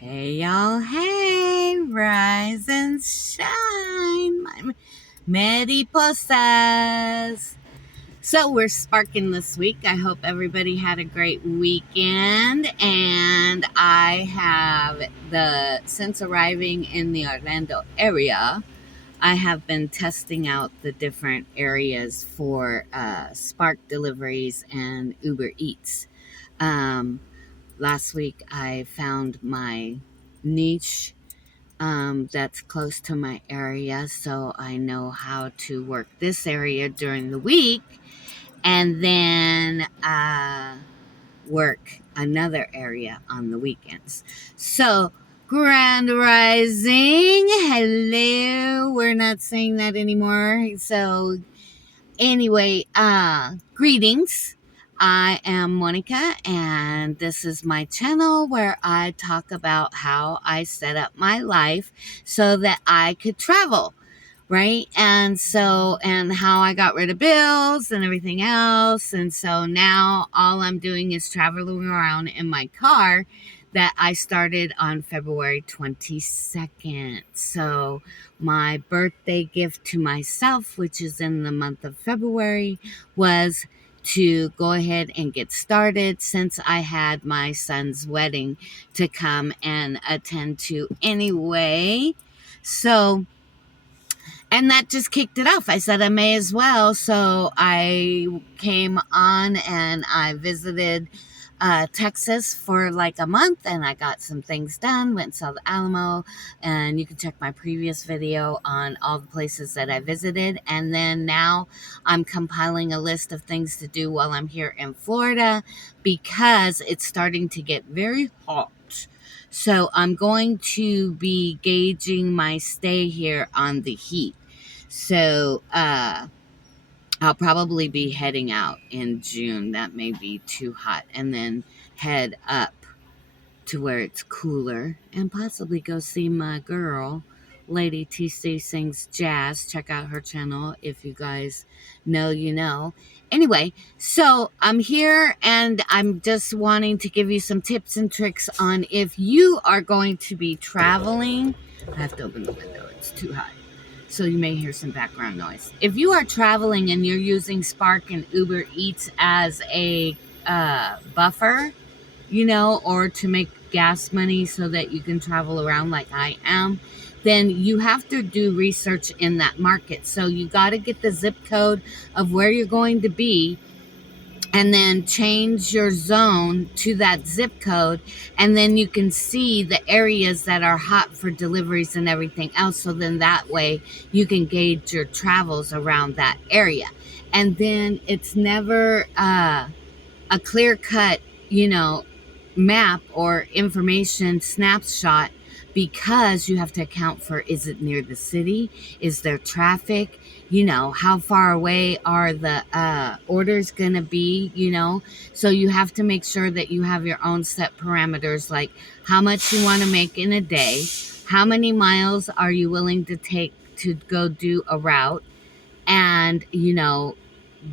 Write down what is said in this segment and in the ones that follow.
Hey y'all, hey, rise and shine, my mariposas. So we're sparking this week. I hope everybody had a great weekend. And I have since arriving in the Orlando area, I have been testing out the different areas for Spark deliveries and Uber Eats. Um, Last week I found my niche that's close to my area, so I know how to work this area during the week and then work another area on the weekends. So, Grand Rising, hello. We're not saying that anymore. So, anyway, greetings. I am Monica, and this is my channel where I talk about how I set up my life so that I could travel, right? And how I got rid of bills and everything else. And so now all I'm doing is traveling around in my car that I started on February 22nd. So my birthday gift to myself, which is in the month of February, was to go ahead and get started since I had my son's wedding to come and attend to anyway. So, and that just kicked it off. I said I may as well. So I came on and I visited Texas for like a month, and I got some things done. Went and saw the Alamo, and you can check my previous video on all the places that I visited. And then now I'm compiling a list of things to do while I'm here in Florida because it's starting to get very hot. So I'm going to be gauging my stay here on the heat. So I'll probably be heading out in June. That may be too hot. And then head up to where it's cooler and possibly go see my girl, Lady TC Sings Jazz. Check out her channel if you guys know, you know. Anyway, so I'm here and I'm just wanting to give you some tips and tricks on if you are going to be traveling. I have to open the window. It's too hot. So you may hear some background noise. If you are traveling and you're using Spark and Uber Eats as a buffer, you know, or to make gas money so that you can travel around like I am, then you have to do research in that market. So you got to get the zip code of where you're going to be and then change your zone to that zip code, and then you can see the areas that are hot for deliveries and everything else. So then that way you can gauge your travels around that area. And then it's never a clear cut, you know, map or information snapshot, because you have to account for, is it near the city? Is there traffic? You know, how far away are the orders gonna be, you know? So you have to make sure that you have your own set parameters, like how much you want to make in a day, how many miles are you willing to take to go do a route, and, you know,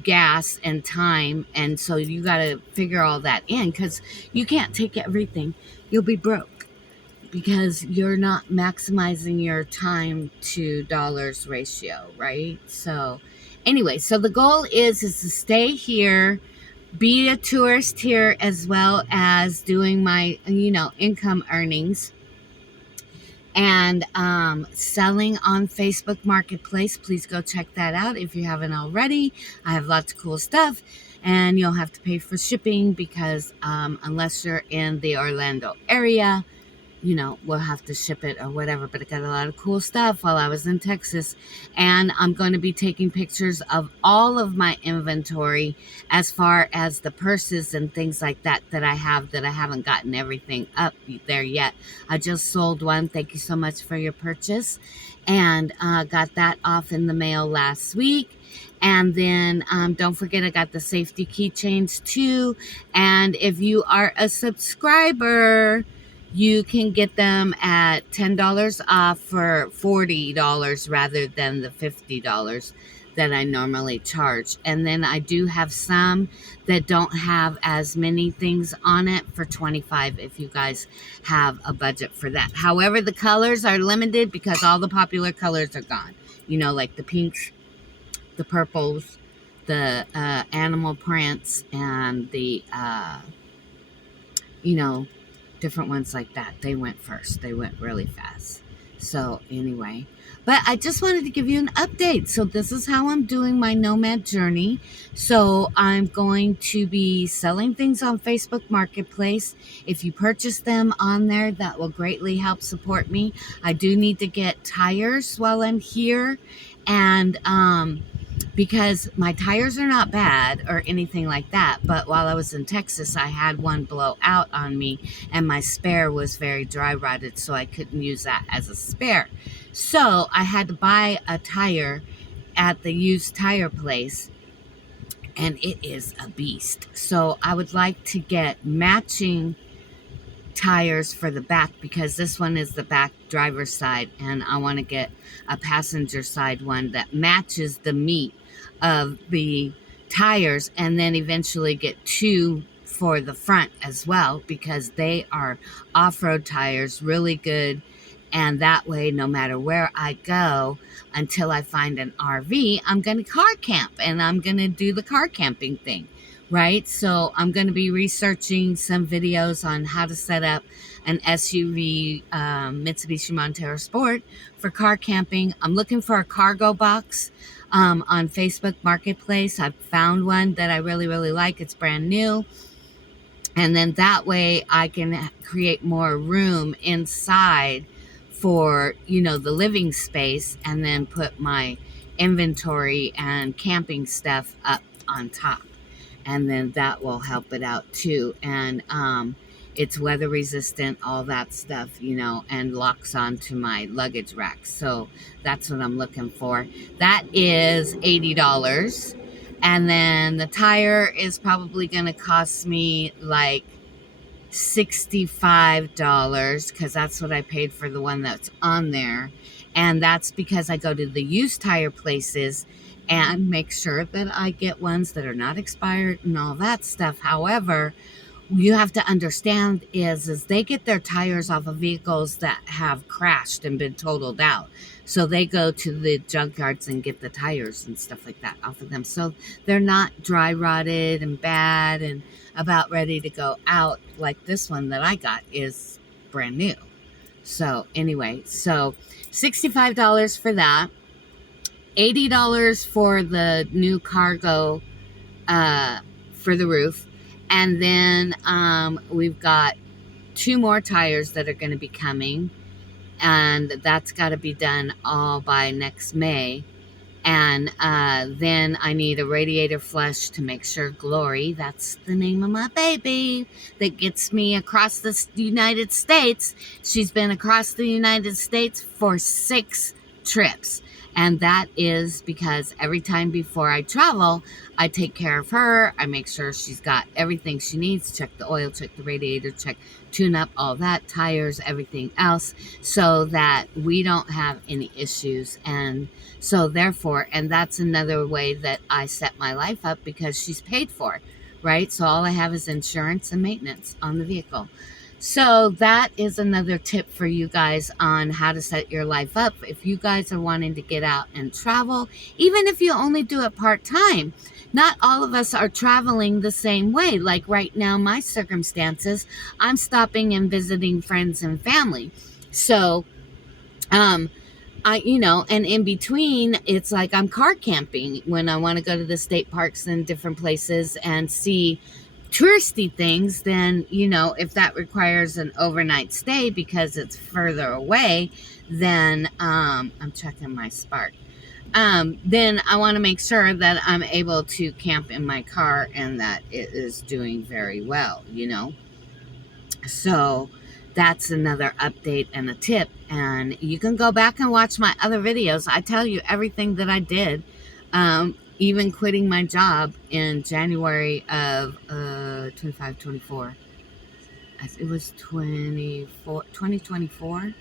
gas and time. And so you got to figure all that in, because you can't take everything. You'll be broke because you're not maximizing your time to dollars ratio, right? So anyway, so the goal is to stay here, be a tourist here, as well as doing my, you know, income earnings and selling on Facebook Marketplace. Please go check that out if you haven't already. I have lots of cool stuff, and you'll have to pay for shipping because unless you're in the Orlando area, you know, we'll have to ship it or whatever. But I got a lot of cool stuff while I was in Texas. And I'm going to be taking pictures of all of my inventory as far as the purses and things like that that I have, that I haven't gotten everything up there yet. I just sold one. Thank you so much for your purchase. And got that off in the mail last week. And then don't forget, I got the safety keychains too. And if you are a subscriber, you can get them at $10 off for $40 rather than the $50 that I normally charge. And then I do have some that don't have as many things on it for $25 if you guys have a budget for that. However, the colors are limited because all the popular colors are gone. You know, like the pinks, the purples, the animal prints, and the you know, different ones like that. They went first. They went really fast. So anyway, but I just wanted to give you an update. So this is how I'm doing my Nomad journey. So I'm going to be selling things on Facebook Marketplace. If you purchase them on there, that will greatly help support me. I do need to get tires while I'm here. And because my tires are not bad or anything like that, but while I was in Texas, I had one blow out on me, and my spare was very dry rotted, so I couldn't use that as a spare. So I had to buy a tire at the used tire place, and it is a beast. So I would like to get matching tires for the back, because this one is the back driver's side, and I want to get a passenger side one that matches the meat of the tires, and then eventually get two for the front as well, because they are off-road tires, really good. And that way, no matter where I go, until I find an RV, I'm going to car camp, and I'm going to do the car camping thing. Right? So I'm going to be researching some videos on how to set up an SUV Mitsubishi Montero Sport for car camping. I'm looking for a cargo box on Facebook Marketplace. I've found one that I really, really like. It's brand new. And then that way I can create more room inside for, you know, the living space, and then put my inventory and camping stuff up on top. And then that will help it out too. And it's weather resistant, all that stuff, you know, and locks onto my luggage rack. So that's what I'm looking for. That is $80. And then the tire is probably going to cost me like $65, because that's what I paid for the one that's on there. And that's because I go to the used tire places and make sure that I get ones that are not expired and all that stuff. However, you have to understand is they get their tires off of vehicles that have crashed and been totaled out. So they go to the junkyards and get the tires and stuff like that off of them. So they're not dry rotted and bad and about ready to go out, like this one that I got is brand new. So anyway, so $65 for that. $80 for the new cargo for the roof. And then we've got 2 more tires that are going to be coming, and that's got to be done all by next May. And then I need a radiator flush to make sure Glory, that's the name of my baby, that gets me across the United States. She's been across the United States for 6 trips. And that is because every time before I travel, I take care of her. I make sure she's got everything she needs. Check the oil, check the radiator, check tune up, all that, tires, everything else, so that we don't have any issues. And so therefore, and that's another way that I set my life up, because she's paid for, right? So all I have is insurance and maintenance on the vehicle. So that is another tip for you guys on how to set your life up. If you guys are wanting to get out and travel, even if you only do it part-time, not all of us are traveling the same way. Like right now, my circumstances, I'm stopping and visiting friends and family. So, you know, and in between, it's like I'm car camping when I want to go to the state parks and different places and see touristy things. Then, you know, if that requires an overnight stay because it's further away, then I'm checking my spark. Then I want to make sure that I'm able to camp in my car and that it is doing very well, you know. So that's another update and a tip. And you can go back and watch my other videos. I tell you everything that I did, even quitting my job in January of 24. It was 2024,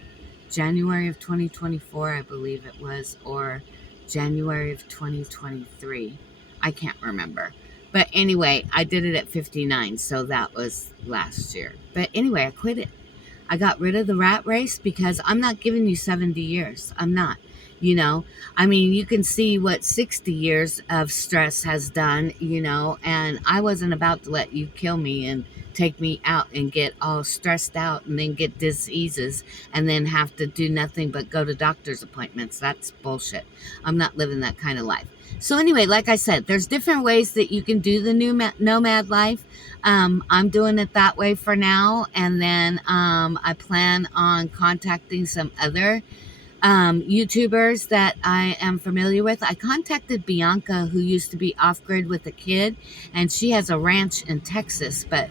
January of 2024, I believe it was, or January of 2023. I can't remember. But anyway, I did it at 59, so that was last year. But anyway, I quit it. I got rid of the rat race because I'm not giving you 70 years. I'm not. You know, I mean, you can see what 60 years of stress has done, you know, and I wasn't about to let you kill me and take me out and get all stressed out and then get diseases and then have to do nothing but go to doctor's appointments. That's bullshit. I'm not living that kind of life. So anyway, like I said, there's different ways that you can do the new nomad life. I'm doing it that way for now. And then I plan on contacting some other YouTubers that I am familiar with. I contacted Bianca, who used to be off-grid with a kid, and she has a ranch in Texas, but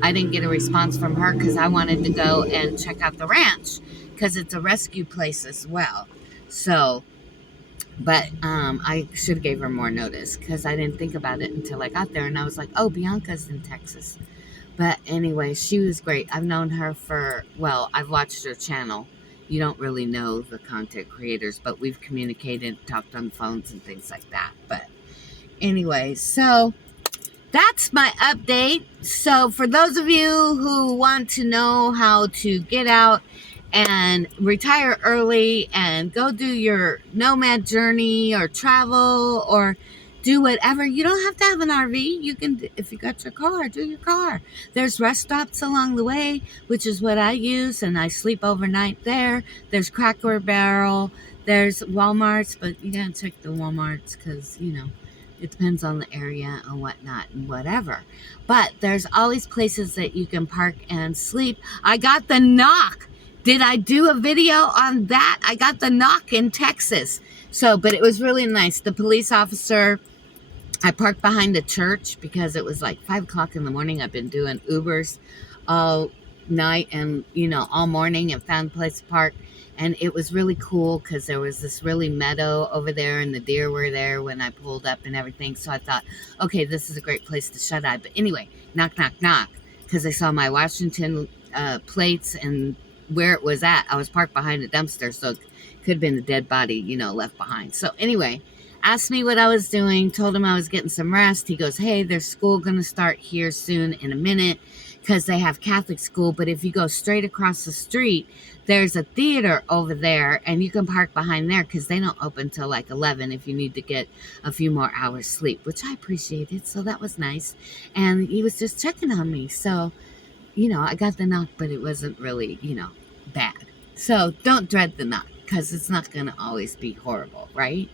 I didn't get a response from her because I wanted to go and check out the ranch because it's a rescue place as well. So, but I should have gave her more notice because I didn't think about it until I got there, and I was like, oh, Bianca's in Texas. But anyway, she was great. I've known her for, well, I've watched her channel. You don't really know the content creators, but we've communicated, talked on phones and things like that. But anyway, so that's my update. So for those of you who want to know how to get out and retire early and go do your nomad journey or travel or do whatever, you don't have to have an RV. You can, if you got your car, do your car. There's rest stops along the way, which is what I use, and I sleep overnight there. There's Cracker Barrel. There's Walmarts, but you gotta check the Walmarts because, you know, it depends on the area and whatnot and whatever. But there's all these places that you can park and sleep. I got the knock. Did I do a video on that? I got the knock in Texas. So, but it was really nice. The police officer, I parked behind a church because it was like 5 o'clock in the morning. I've been doing Ubers all night and, you know, all morning and found a place to park. And it was really cool because there was this really meadow over there and the deer were there when I pulled up and everything. So I thought, okay, this is a great place to shut eye. But anyway, knock, knock, knock, because I saw my Washington plates and where it was at. I was parked behind a dumpster, so it could have been a dead body, you know, left behind. So anyway, asked me what I was doing, told him I was getting some rest. He goes, hey, there's school going to start here soon in a minute because they have Catholic school. But if you go straight across the street, there's a theater over there and you can park behind there because they don't open till like 11 if you need to get a few more hours sleep, which I appreciated. So that was nice. And he was just checking on me. So, you know, I got the knock, but it wasn't really, you know, bad. So don't dread the knock because it's not going to always be horrible, right?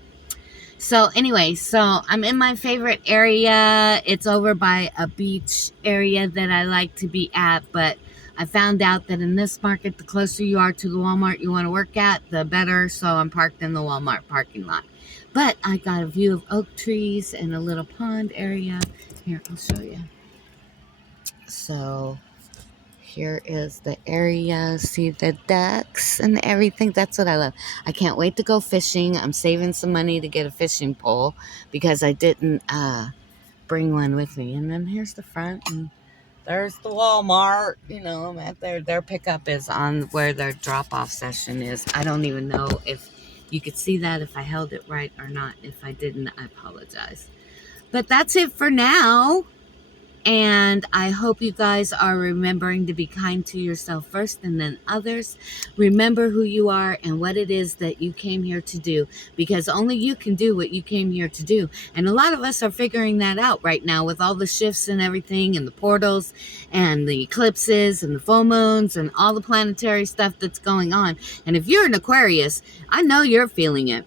So anyway, so I'm in my favorite area. It's over by a beach area that I like to be at, but I found out that in this market, the closer you are to the Walmart you want to work at, the better. So I'm parked in the Walmart parking lot. But I got a view of oak trees and a little pond area. Here, I'll show you. So here is the area. See the ducks and everything. That's what I love. I can't wait to go fishing. I'm saving some money to get a fishing pole because I didn't bring one with me. And then here's the front, and there's the Walmart. You know, at their pickup is on where their drop-off session is. I don't even know if you could see that, if I held it right or not. If I didn't, I apologize. But that's it for now. And I hope you guys are remembering to be kind to yourself first and then others. Remember who you are and what it is that you came here to do, because only you can do what you came here to do. And a lot of us are figuring that out right now with all the shifts and everything and the portals and the eclipses and the full moons and all the planetary stuff that's going on. And if you're an Aquarius, I know you're feeling it.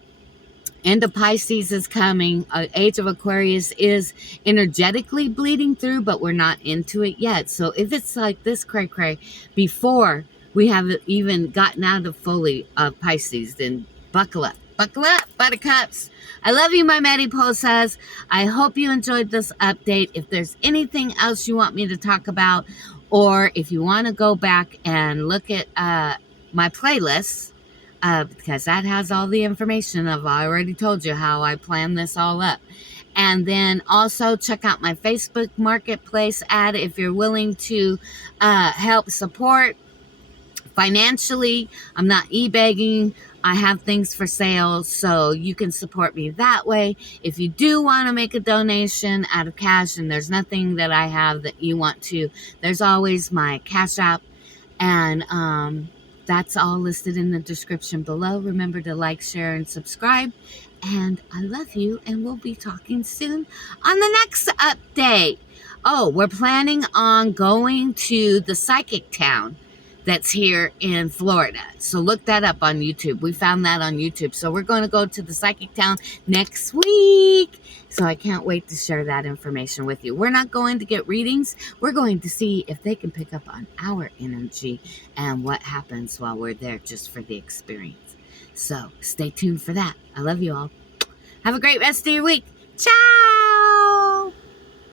End of Pisces is coming. Age of Aquarius is energetically bleeding through, but we're not into it yet. So if it's like this cray-cray before we have even gotten out of fully of Pisces, then buckle up. Buckle up, buttercups. I love you, my mariposas. I hope you enjoyed this update. If there's anything else you want me to talk about, or if you want to go back and look at my playlists, because that has all the information. I've already told you how I plan this all up. And then also check out my Facebook Marketplace ad if you're willing to help support Financially, I'm not e-begging. I have things for sale, so you can support me that way. If you do want to make a donation out of cash and there's nothing that I have that you want to, there's always my Cash App, and that's all listed in the description below. Remember to like, share, and subscribe. And I love you, and we'll be talking soon on the next update. Oh, we're planning on going to the psychic town that's here in Florida. So look that up on YouTube. We found that on YouTube. So we're going to go to the psychic town next week. So I can't wait to share that information with you. We're not going to get readings. We're going to see if they can pick up on our energy and what happens while we're there, just for the experience. So stay tuned for that. I love you all. Have a great rest of your week. Ciao!